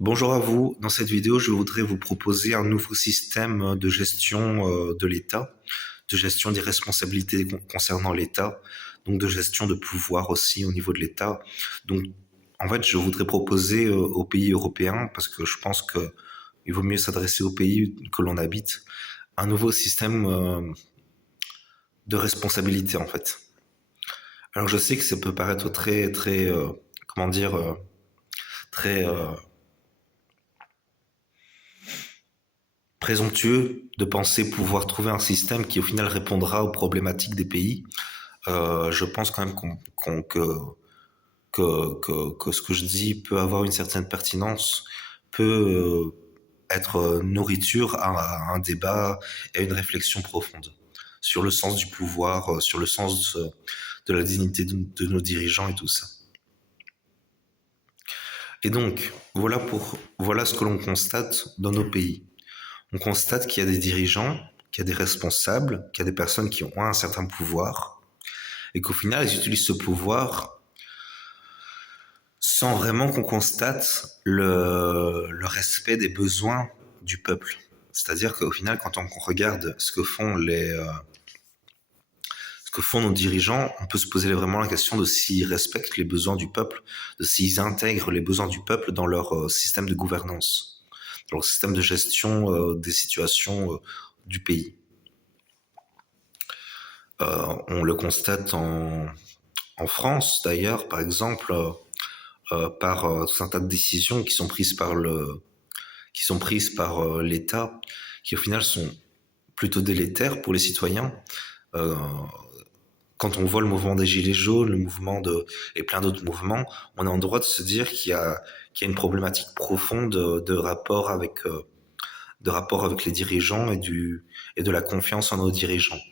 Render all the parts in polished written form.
Bonjour à vous. Dans cette vidéo, je voudrais vous proposer un nouveau système de gestion de l'État, de gestion des responsabilités concernant l'État, donc de gestion de pouvoir aussi au niveau de l'État. Donc, en fait, je voudrais proposer aux pays européens, parce que je pense que il vaut mieux s'adresser aux pays que l'on habite, un nouveau système de responsabilité, en fait. Alors, je sais que ça peut paraître très, comment dire, très présomptueux de penser pouvoir trouver un système qui au final répondra aux problématiques des pays. Je pense quand même que ce que je dis peut avoir une certaine pertinence, peut être nourriture à un débat et à une réflexion profonde sur le sens du pouvoir, sur le sens de la dignité de nos dirigeants et tout ça. Et donc, voilà ce que l'on constate dans nos pays. On constate qu'il y a des dirigeants, qu'il y a des responsables, qu'il y a des personnes qui ont un certain pouvoir, et qu'au final, ils utilisent ce pouvoir sans vraiment qu'on constate le respect des besoins du peuple. C'est-à-dire qu'au final, quand on regarde ce que font nos dirigeants, on peut se poser vraiment la question de s'ils respectent les besoins du peuple, de s'ils intègrent les besoins du peuple dans leur système de gouvernance, dans leur système de gestion des situations du pays. On le constate en France d'ailleurs, par exemple, par tout un tas de décisions qui sont prises par l'État, qui au final sont plutôt délétères pour les citoyens. Euh, Quand on voit le mouvement des Gilets jaunes, et plein d'autres mouvements, on est en droit de se dire qu'il y a une problématique profonde de rapport avec les dirigeants et de la confiance en nos dirigeants.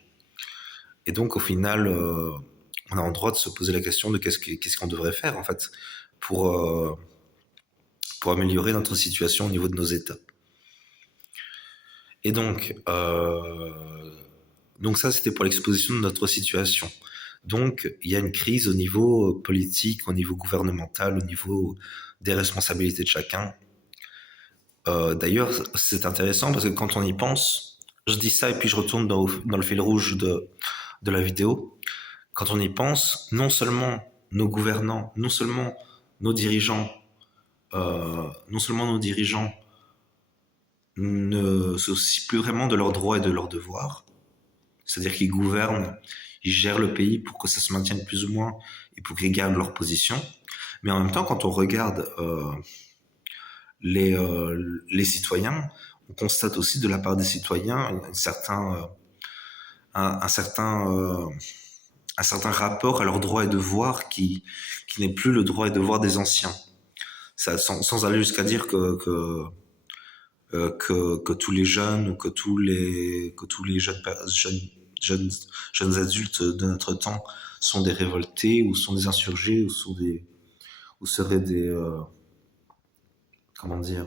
Et donc, au final, on a en droit de se poser la question de qu'est-ce qu'on devrait faire, en fait, pour, euh, pour améliorer notre situation au niveau de nos États. Et donc ça, c'était pour l'exposition de notre situation. Donc, il y a une crise au niveau politique, au niveau gouvernemental, au niveau des responsabilités de chacun. D'ailleurs, c'est intéressant parce que quand on y pense, je dis ça et puis je retourne dans le fil rouge de la vidéo. Quand on y pense, non seulement nos gouvernants, non seulement nos dirigeants ne se soucient plus vraiment de leurs droits et de leurs devoirs, c'est-à-dire qu'ils gouvernent, ils gèrent le pays pour que ça se maintienne plus ou moins et pour qu'ils gardent leur position. Mais en même temps, quand on regarde les citoyens, on constate aussi de la part des citoyens un certain, un certain rapport à leurs droits et devoirs qui n'est plus le droit et devoir des anciens. Ça, sans aller jusqu'à dire que tous les jeunes ou que tous les jeunes, jeunes adultes de notre temps sont des révoltés ou sont des insurgés ou seraient des comment dire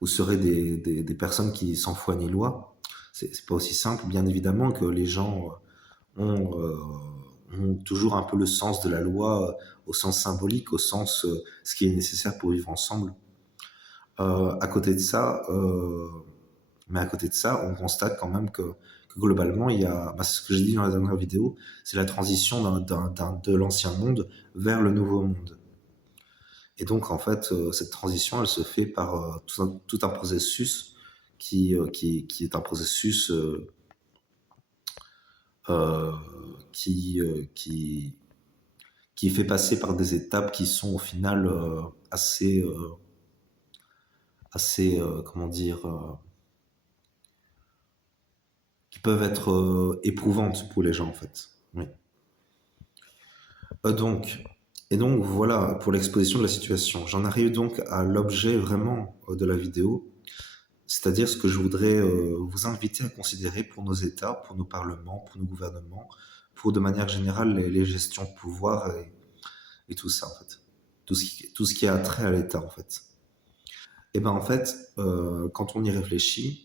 ou seraient des personnes qui s'enfoignent les lois. C'est pas aussi simple, bien évidemment, que les gens ont, ont toujours un peu le sens de la loi au sens symbolique, au sens ce qui est nécessaire pour vivre ensemble. À côté de ça, mais à côté de ça, on constate quand même que globalement, il y a, c'est ce que j'ai dit dans la dernière vidéo, c'est la transition de l'ancien monde vers le nouveau monde. Et donc, en fait, cette transition, elle se fait par tout un processus qui est un processus euh, qui, euh, qui, qui fait passer par des étapes qui sont au final comment dire, qui peuvent être éprouvantes pour les gens, en fait. Oui. Euh, donc, et donc voilà pour l'exposition de la situation. J'en arrive donc à l'objet vraiment de la vidéo, c'est-à-dire ce que je voudrais vous inviter à considérer pour nos États, pour nos parlements, pour nos gouvernements, pour de manière générale les gestions de pouvoir et tout ça en fait. Tout ce qui a trait à l'État en fait. Et ben en fait, quand on y réfléchit,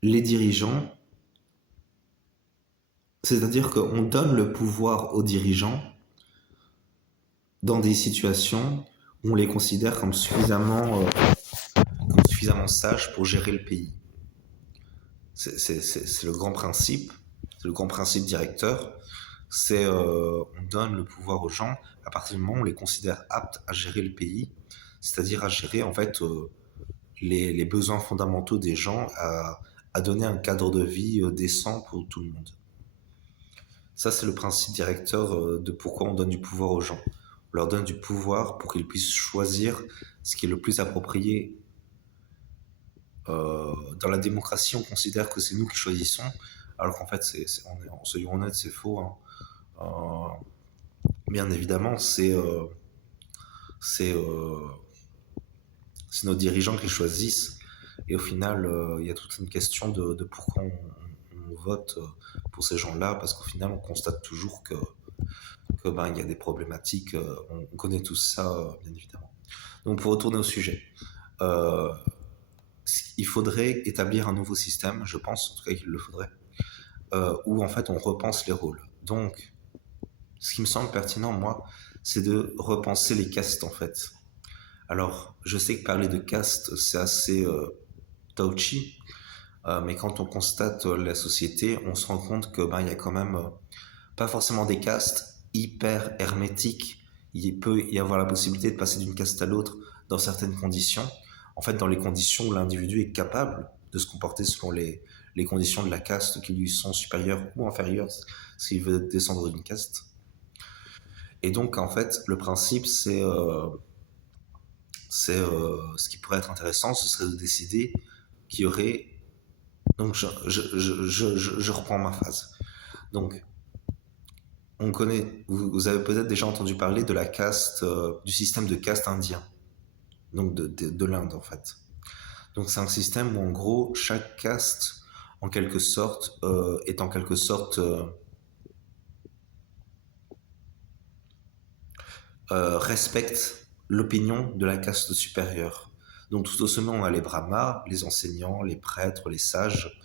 les dirigeants, c'est-à-dire qu'on donne le pouvoir aux dirigeants dans des situations on les considère comme suffisamment sages pour gérer le pays. C'est le grand principe, c'est le grand principe directeur. On donne le pouvoir aux gens à partir du moment où on les considère aptes à gérer le pays, c'est-à-dire à gérer en fait les besoins fondamentaux des gens, à donner un cadre de vie décent pour tout le monde. Ça, c'est le principe directeur de pourquoi on donne du pouvoir aux gens. On leur donne du pouvoir pour qu'ils puissent choisir ce qui est le plus approprié. Dans la démocratie, on considère que c'est nous qui choisissons, alors qu'en fait, soyons honnêtes, c'est faux. Hein. Bien évidemment, c'est, euh, c'est nos dirigeants qui choisissent. Et au final, il y a toute une question de pourquoi on vote pour ces gens-là, parce qu'au final, on constate toujours que ben, il y a des problématiques. On connaît tous ça, bien évidemment. Donc, pour retourner au sujet, euh, il faudrait établir un nouveau système, je pense, en tout cas qu'il le faudrait, où en fait on repense les rôles. Donc, ce qui me semble pertinent, moi, c'est de repenser les castes, en fait. Alors, je sais que parler de caste, c'est assez touchy, mais quand on constate la société, on se rend compte que ben, il y a quand même pas forcément des castes hyper hermétiques. Il peut y avoir la possibilité de passer d'une caste à l'autre dans certaines conditions. En fait, dans les conditions où l'individu est capable de se comporter selon les conditions de la caste qui lui sont supérieures ou inférieures s'il veut descendre d'une caste. Et donc, en fait, le principe, ce qui pourrait être intéressant, ce serait de décider qu'il y aurait. Donc, je reprends ma phrase. Donc, vous avez peut-être déjà entendu parler de la caste, du système de caste indien, donc de l'Inde en fait. Donc, c'est un système où en gros, chaque caste, en quelque sorte, est en quelque sorte respecte l'opinion de la caste supérieure. Donc tout au sommet, on a les brahmas, les enseignants, les prêtres, les sages,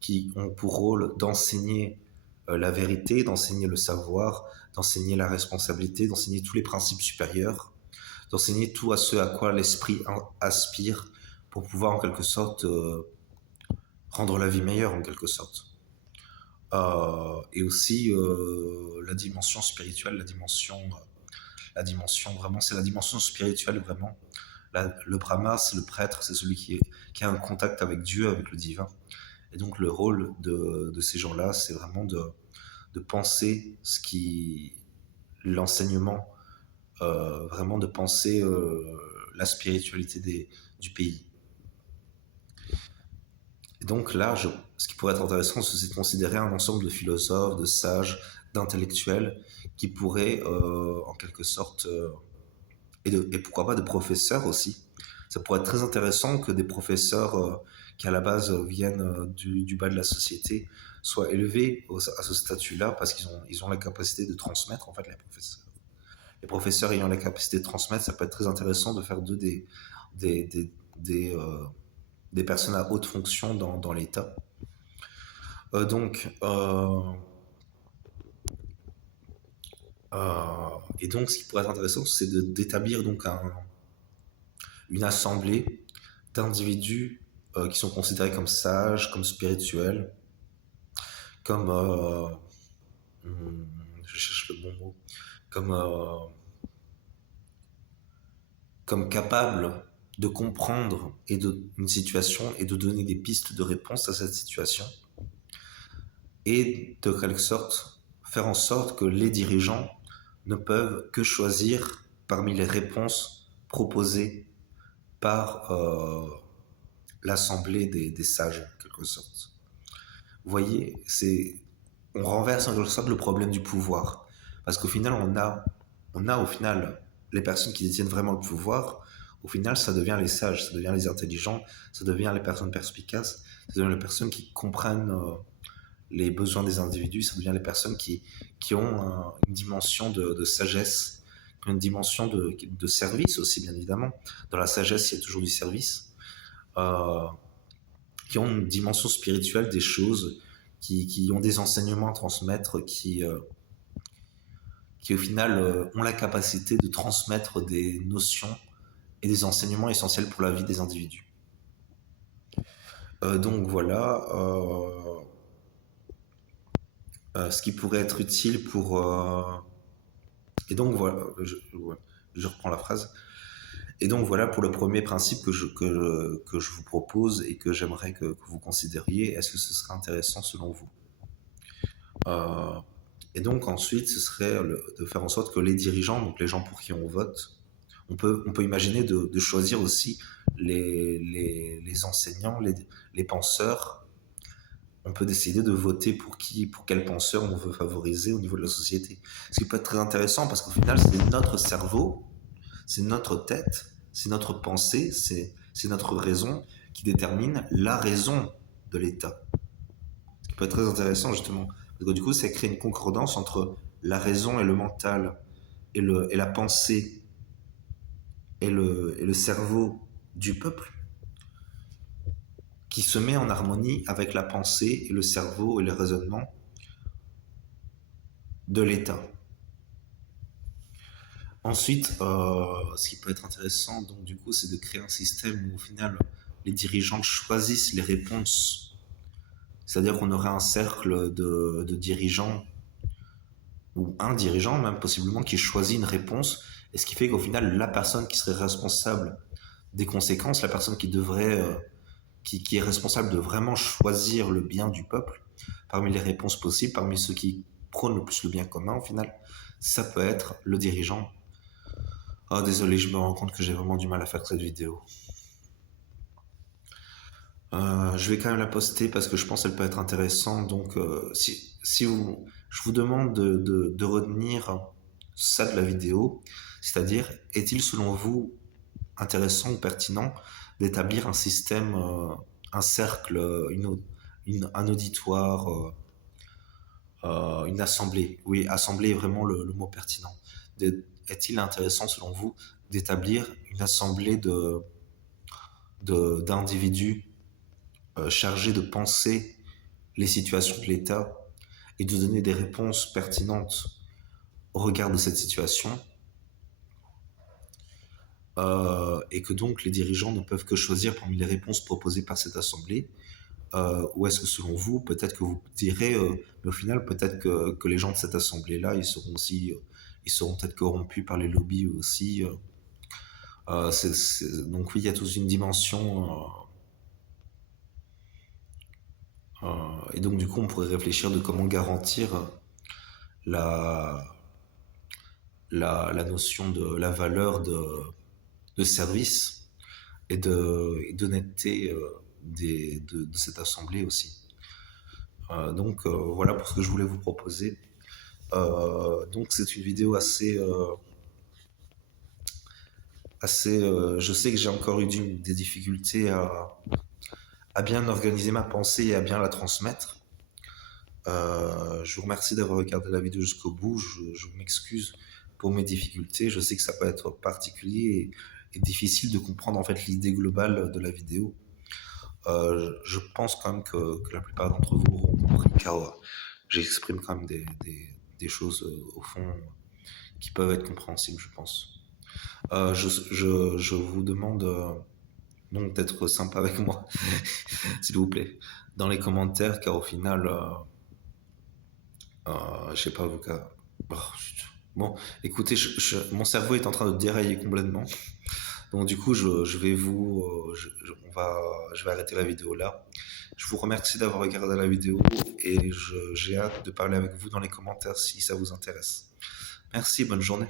qui ont pour rôle d'enseigner la vérité, d'enseigner le savoir, d'enseigner la responsabilité, d'enseigner tous les principes supérieurs, d'enseigner tout à ce à quoi l'esprit aspire pour pouvoir en quelque sorte rendre la vie meilleure en quelque sorte. Et aussi la dimension spirituelle, la dimension vraiment, c'est la dimension spirituelle vraiment. Le brahma, c'est le prêtre, c'est celui qui a un contact avec Dieu, avec le divin. Et donc le rôle de ces gens-là, c'est vraiment de penser l'enseignement, vraiment de penser la spiritualité du pays. Et donc là, ce qui pourrait être intéressant, c'est de considérer un ensemble de philosophes, de sages, d'intellectuels qui pourraient, en quelque sorte, et pourquoi pas de professeurs aussi. Ça pourrait être très intéressant que des professeurs qui à la base viennent du bas de la société soient élevés à ce statut-là parce qu'ils ont la capacité de transmettre en fait les professeurs. Les professeurs ayant la capacité de transmettre, ça peut être très intéressant de faire d'eux des, des, des, euh, des personnes à haute fonction dans l'État. Donc, et donc, ce qui pourrait être intéressant, c'est d'établir donc une assemblée d'individus qui sont considérés comme sages, comme spirituels, comme je cherche le bon mot, comme comme capables de comprendre une situation et de donner des pistes de réponse à cette situation et de quelque sorte faire en sorte que les dirigeants ne peuvent que choisir parmi les réponses proposées par l'assemblée des sages, en quelque sorte. Vous voyez, on renverse en quelque sorte le problème du pouvoir. Parce qu'au final, on a au final les personnes qui détiennent vraiment le pouvoir. Au final, ça devient les sages, ça devient les intelligents, ça devient les personnes perspicaces, ça devient les personnes qui comprennent les besoins des individus, ça devient les personnes qui ont une dimension de sagesse, une dimension de service aussi, bien évidemment. Dans la sagesse, il y a toujours du service. Euh, qui ont une dimension spirituelle des choses, qui ont des enseignements à transmettre, qui au final ont la capacité de transmettre des notions et des enseignements essentiels pour la vie des individus. Donc voilà ce qui pourrait être utile pour... et donc voilà, je reprends la phrase. Et donc voilà pour le premier principe que je vous propose et que j'aimerais que vous considériez. Est-ce que ce serait intéressant selon vous? Et donc ensuite, ce serait de faire en sorte que les dirigeants, donc les gens pour qui on vote, on peut imaginer de choisir aussi les enseignants, les penseurs. On peut décider de voter pour quel penseur on veut favoriser au niveau de la société. Ce qui peut être très intéressant parce qu'au final, c'est notre cerveau, c'est notre tête, c'est notre pensée, c'est notre raison qui détermine la raison de l'État. Ce qui peut être très intéressant justement. Parce que du coup, ça crée une concordance entre la raison et le mental et la pensée et le cerveau du peuple qui se met en harmonie avec la pensée et le cerveau et le raisonnement de l'État. Ensuite, ce qui peut être intéressant, donc du coup, c'est de créer un système où au final, les dirigeants choisissent les réponses. C'est-à-dire qu'on aurait un cercle de dirigeants ou un dirigeant même possiblement qui choisit une réponse, et ce qui fait qu'au final, la personne qui serait responsable des conséquences, la personne qui devrait, qui est responsable de vraiment choisir le bien du peuple, parmi les réponses possibles, parmi ceux qui prônent le plus le bien commun au final, ça peut être le dirigeant. Oh désolé, je me rends compte que j'ai vraiment du mal à faire cette vidéo. Je vais quand même la poster parce que je pense qu'elle peut être intéressante. Donc si vous, je vous demande de retenir ça de la vidéo, c'est-à-dire, est-il selon vous intéressant ou pertinent d'établir un système, un cercle, un auditoire, une assemblée? Oui, assemblée est vraiment le mot pertinent. Est-il intéressant selon vous d'établir une assemblée d'individus chargés de penser les situations de l'État et de donner des réponses pertinentes au regard de cette situation, et que donc les dirigeants ne peuvent que choisir parmi les réponses proposées par cette assemblée, ou est-ce que selon vous, peut-être que vous direz, mais au final, peut-être que les gens de cette assemblée-là, ils seront aussi, ils seront peut-être corrompus par les lobbies aussi. Donc oui, il y a toute une dimension. Et donc du coup, on pourrait réfléchir de comment garantir la, la notion de la valeur de service et d'honnêteté de cette assemblée aussi. Donc voilà pour ce que je voulais vous proposer. Donc c'est une vidéo assez... je sais que j'ai encore eu des difficultés à bien organiser ma pensée et à bien la transmettre. Je vous remercie d'avoir regardé la vidéo jusqu'au bout. Je m'excuse pour mes difficultés. Je sais que ça peut être particulier et difficile de comprendre en fait l'idée globale de la vidéo. Je pense quand même que la plupart d'entre vous auront compris, car j'exprime quand même des choses au fond qui peuvent être compréhensibles, je pense. Je vous demande donc d'être sympa avec moi, s'il vous plaît, dans les commentaires, car au final, je sais pas, vous... Oh, bon, écoutez, mon cerveau est en train de dérailler complètement. Donc du coup, je vais arrêter la vidéo là. Je vous remercie d'avoir regardé la vidéo et j'ai hâte de parler avec vous dans les commentaires si ça vous intéresse. Merci, bonne journée.